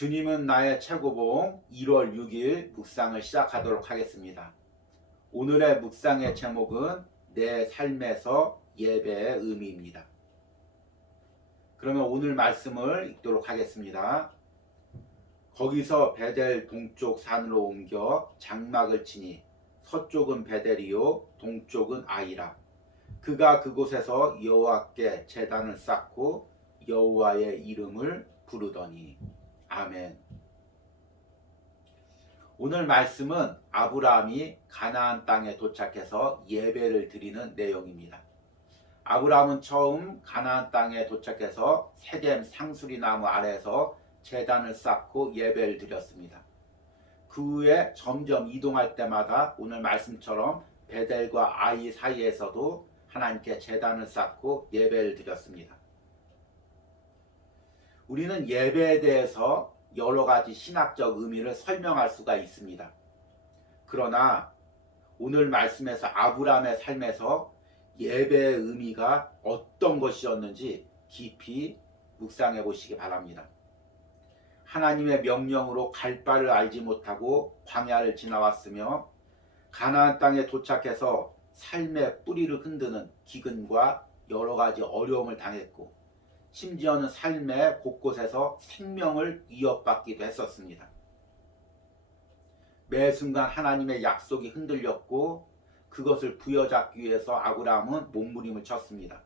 주님은 나의 최고봉 1월 6일 묵상을 시작하도록 하겠습니다. 오늘의 묵상의 제목은 내 삶에서 예배의 의미입니다. 그러면 오늘 말씀을 읽도록 하겠습니다. 거기서 베델 동쪽 산으로 옮겨 장막을 치니 서쪽은 베델이요 동쪽은 아이라. 그가 그곳에서 여호와께 제단을 쌓고 여호와의 이름을 부르더니. 아멘. 오늘 말씀은 아브라함이 가나안 땅에 도착해서 예배를 드리는 내용입니다. 아브라함은 처음 가나안 땅에 도착해서 세겜 상수리 나무 아래에서 제단을 쌓고 예배를 드렸습니다. 그 후에 점점 이동할 때마다 오늘 말씀처럼 베델과 아이 사이에서도 하나님께 제단을 쌓고 예배를 드렸습니다. 우리는 예배에 대해서 여러 가지 신학적 의미를 설명할 수가 있습니다. 그러나 오늘 말씀에서 아브라함의 삶에서 예배의 의미가 어떤 것이었는지 깊이 묵상해 보시기 바랍니다. 하나님의 명령으로 갈 바를 알지 못하고 광야를 지나왔으며 가나안 땅에 도착해서 삶의 뿌리를 흔드는 기근과 여러 가지 어려움을 당했고 심지어는 삶의 곳곳에서 생명을 위협받기도 했었습니다. 매 순간 하나님의 약속이 흔들렸고 그것을 부여잡기 위해서 아브라함은 몸부림을 쳤습니다.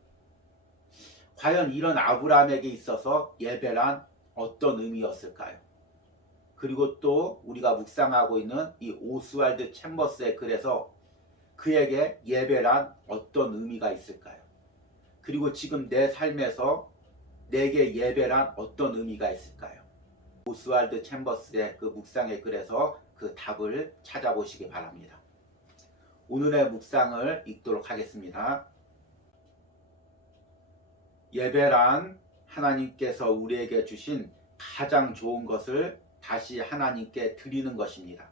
과연 이런 아브라함에게 있어서 예배란 어떤 의미였을까요? 그리고 또 우리가 묵상하고 있는 이 오스왈드 챔버스의 글에서 그에게 예배란 어떤 의미가 있을까요? 그리고 지금 내 삶에서 내게 예배란 어떤 의미가 있을까요? 오스왈드 챔버스의 그 묵상의 글에서 그 답을 찾아보시기 바랍니다. 오늘의 묵상을 읽도록 하겠습니다. 예배란 하나님께서 우리에게 주신 가장 좋은 것을 다시 하나님께 드리는 것입니다.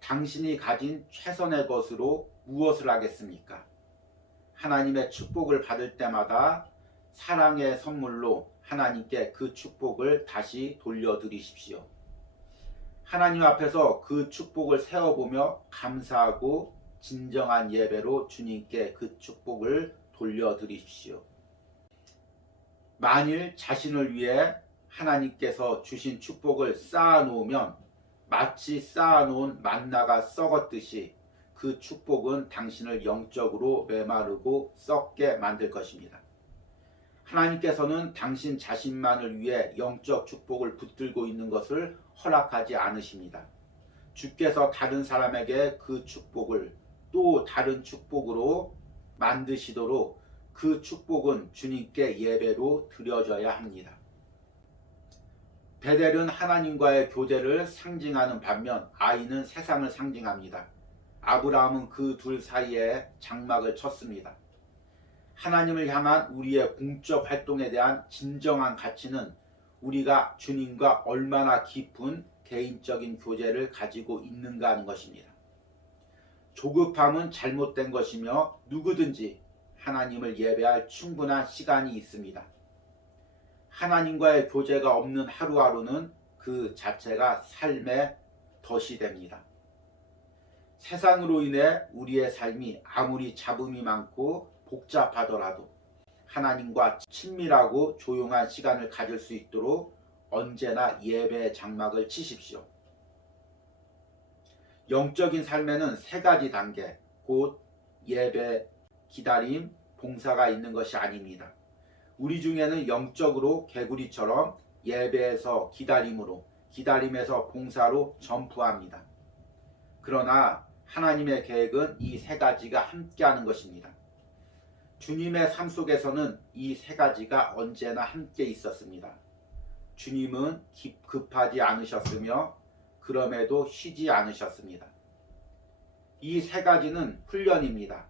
당신이 가진 최선의 것으로 무엇을 하겠습니까? 하나님의 축복을 받을 때마다 사랑의 선물로 하나님께 그 축복을 다시 돌려드리십시오. 하나님 앞에서 그 축복을 세어보며 감사하고 진정한 예배로 주님께 그 축복을 돌려드리십시오. 만일 자신을 위해 하나님께서 주신 축복을 쌓아놓으면 마치 쌓아놓은 만나가 썩었듯이 그 축복은 당신을 영적으로 메마르고 썩게 만들 것입니다. 하나님께서는 당신 자신만을 위해 영적 축복을 붙들고 있는 것을 허락하지 않으십니다. 주께서 다른 사람에게 그 축복을 또 다른 축복으로 만드시도록 그 축복은 주님께 예배로 드려져야 합니다. 베델은 하나님과의 교제를 상징하는 반면 아이는 세상을 상징합니다. 아브라함은 그 둘 사이에 장막을 쳤습니다. 하나님을 향한 우리의 공적 활동에 대한 진정한 가치는 우리가 주님과 얼마나 깊은 개인적인 교제를 가지고 있는가 하는 것입니다. 조급함은 잘못된 것이며 누구든지 하나님을 예배할 충분한 시간이 있습니다. 하나님과의 교제가 없는 하루하루는 그 자체가 삶의 덫이 됩니다. 세상으로 인해 우리의 삶이 아무리 잡음이 많고 복잡하더라도 하나님과 친밀하고 조용한 시간을 가질 수 있도록 언제나 예배의 장막을 치십시오. 영적인 삶에는 세 가지 단계, 곧 예배, 기다림, 봉사가 있는 것이 아닙니다. 우리 중에는 영적으로 개구리처럼 예배에서 기다림으로, 기다림에서 봉사로 점프합니다. 그러나 하나님의 계획은 이 세 가지가 함께하는 것입니다. 주님의 삶 속에서는 이 세 가지가 언제나 함께 있었습니다. 주님은 급하지 않으셨으며 그럼에도 쉬지 않으셨습니다. 이 세 가지는 훈련입니다.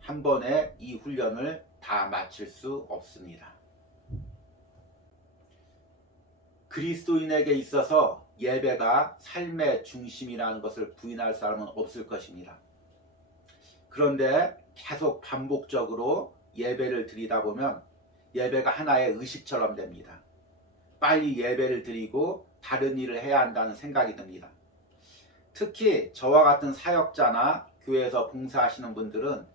한 번에 이 훈련을 다 마칠 수 없습니다. 그리스도인에게 있어서 예배가 삶의 중심이라는 것을 부인할 사람은 없을 것입니다. 그런데 계속 반복적으로 예배를 드리다 보면 예배가 하나의 의식처럼 됩니다. 빨리 예배를 드리고 다른 일을 해야 한다는 생각이 듭니다. 특히 저와 같은 사역자나 교회에서 봉사하시는 분들은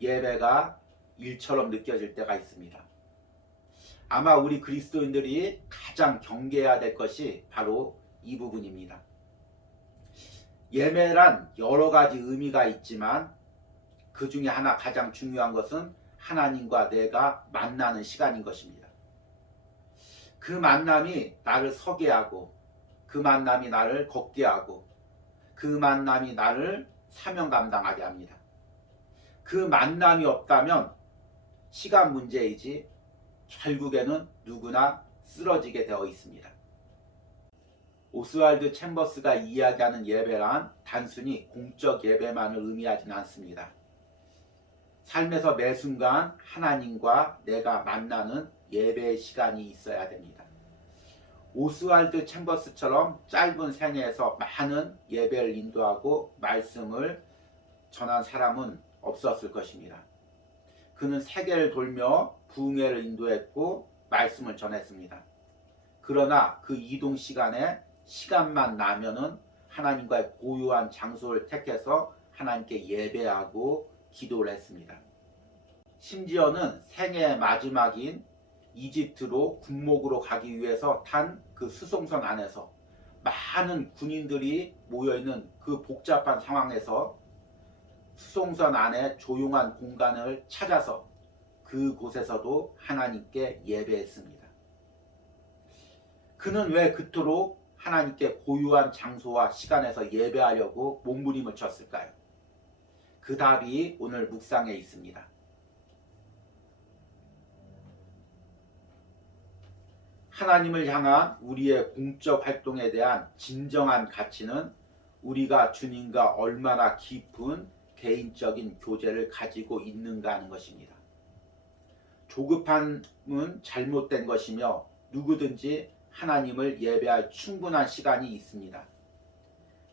예배가 일처럼 느껴질 때가 있습니다. 아마 우리 그리스도인들이 가장 경계해야 될 것이 바로 이 부분입니다. 예배란 여러 가지 의미가 있지만 그 중에 하나 가장 중요한 것은 하나님과 내가 만나는 시간인 것입니다. 그 만남이 나를 서게 하고, 그 만남이 나를 걷게 하고, 그 만남이 나를 사명 감당하게 합니다. 그 만남이 없다면 시간 문제이지 결국에는 누구나 쓰러지게 되어 있습니다. 오스왈드 챔버스가 이야기하는 예배란 단순히 공적 예배만을 의미하지는 않습니다. 삶에서 매 순간 하나님과 내가 만나는 예배의 시간이 있어야 됩니다. 오스왈드 챔버스처럼 짧은 생애에서 많은 예배를 인도하고 말씀을 전한 사람은 없었을 것입니다. 그는 세계를 돌며 부흥회를 인도했고 말씀을 전했습니다. 그러나 그 이동 시간에 시간만 나면은 하나님과의 고요한 장소를 택해서 하나님께 예배하고 기도를 했습니다. 심지어는 생애의 마지막인 이집트로 군목으로 가기 위해서 탄 그 수송선 안에서 많은 군인들이 모여있는 그 복잡한 상황에서 수송선 안에 조용한 공간을 찾아서 그곳에서도 하나님께 예배했습니다. 그는 왜 그토록 하나님께 고유한 장소와 시간에서 예배하려고 몸부림을 쳤을까요? 그 답이 오늘 묵상에 있습니다. 하나님을 향한 우리의 공적 활동에 대한 진정한 가치는 우리가 주님과 얼마나 깊은 개인적인 교제를 가지고 있는가 하는 것입니다. 조급함은 잘못된 것이며 누구든지 하나님을 예배할 충분한 시간이 있습니다.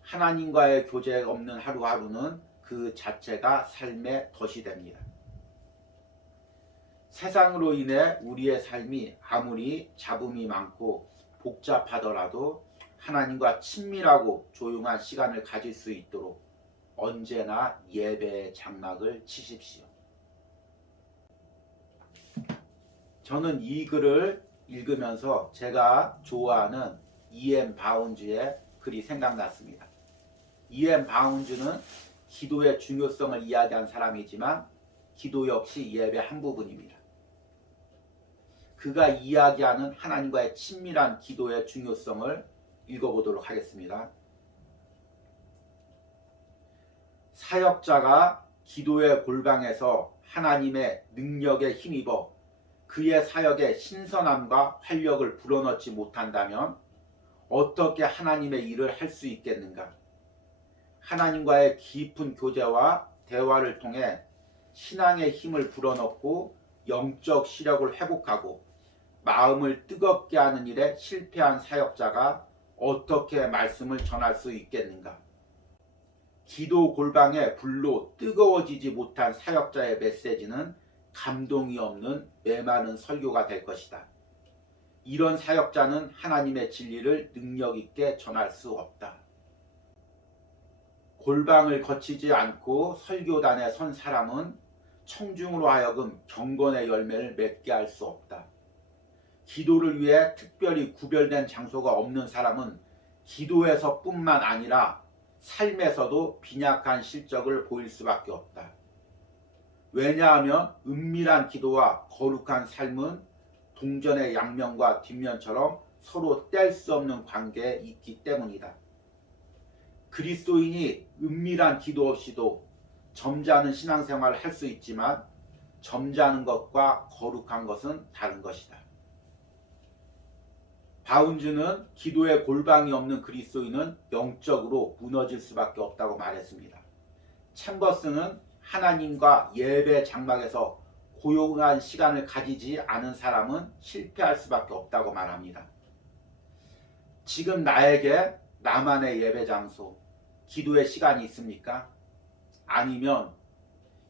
하나님과의 교제 없는 하루하루는 그 자체가 삶의 덫이 됩니다. 세상으로 인해 우리의 삶이 아무리 잡음이 많고 복잡하더라도 하나님과 친밀하고 조용한 시간을 가질 수 있도록 언제나 예배의 장막을 치십시오. 저는 이 글을 읽으면서 제가 좋아하는 E.M. 바운즈의 글이 생각났습니다. E.M. 바운즈는 기도의 중요성을 이야기한 사람이지만 기도 역시 예배의 한 부분입니다. 그가 이야기하는 하나님과의 친밀한 기도의 중요성을 읽어보도록 하겠습니다. 사역자가 기도의 골방에서 하나님의 능력에 힘입어 그의 사역에 신선함과 활력을 불어넣지 못한다면 어떻게 하나님의 일을 할 수 있겠는가? 하나님과의 깊은 교제와 대화를 통해 신앙의 힘을 불어넣고 영적 시력을 회복하고 마음을 뜨겁게 하는 일에 실패한 사역자가 어떻게 말씀을 전할 수 있겠는가? 기도 골방의 불로 뜨거워지지 못한 사역자의 메시지는 감동이 없는 메마른 설교가 될 것이다. 이런 사역자는 하나님의 진리를 능력 있게 전할 수 없다. 골방을 거치지 않고 설교단에 선 사람은 청중으로 하여금 경건의 열매를 맺게 할 수 없다. 기도를 위해 특별히 구별된 장소가 없는 사람은 기도에서뿐만 아니라 삶에서도 빈약한 실적을 보일 수밖에 없다. 왜냐하면 은밀한 기도와 거룩한 삶은 동전의 양면과 뒷면처럼 서로 뗄 수 없는 관계에 있기 때문이다. 그리스도인이 은밀한 기도 없이도 점잖은 신앙생활을 할 수 있지만 점잖은 것과 거룩한 것은 다른 것이다. 바운즈는 기도의 골방이 없는 그리스도인은 영적으로 무너질 수밖에 없다고 말했습니다. 챔버스는 하나님과 예배 장막에서 고요한 시간을 가지지 않은 사람은 실패할 수밖에 없다고 말합니다. 지금 나에게 나만의 예배 장소, 기도의 시간이 있습니까? 아니면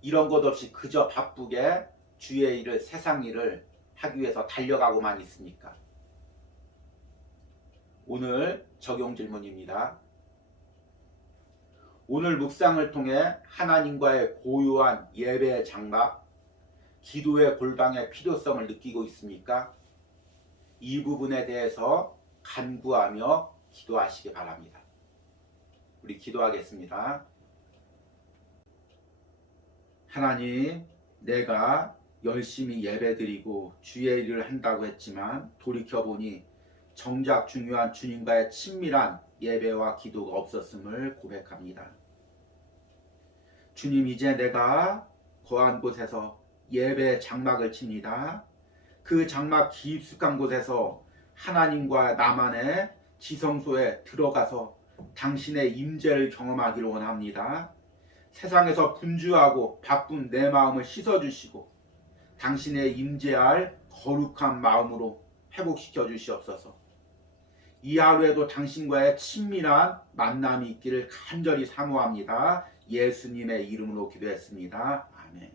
이런 것 없이 그저 바쁘게 주의 일을, 세상 일을 하기 위해서 달려가고만 있습니까? 오늘 적용 질문입니다. 오늘 묵상을 통해 하나님과의 고요한 예배의 장막, 기도의 골방의 필요성을 느끼고 있습니까? 이 부분에 대해서 간구하며 기도하시기 바랍니다. 우리 기도하겠습니다. 하나님, 내가 열심히 예배드리고 주의 일을 한다고 했지만 돌이켜보니 정작 중요한 주님과의 친밀한 예배와 기도가 없었음을 고백합니다. 주님, 이제 내가 거한 곳에서 예배 장막을 칩니다. 그 장막 깊숙한 곳에서 하나님과 나만의 지성소에 들어가서 당신의 임재를 경험하기를 원합니다. 세상에서 분주하고 바쁜 내 마음을 씻어주시고 당신의 임재할 거룩한 마음으로 회복시켜 주시옵소서. 이 하루에도 당신과의 친밀한 만남이 있기를 간절히 사모합니다. 예수님의 이름으로 기도했습니다. 아멘.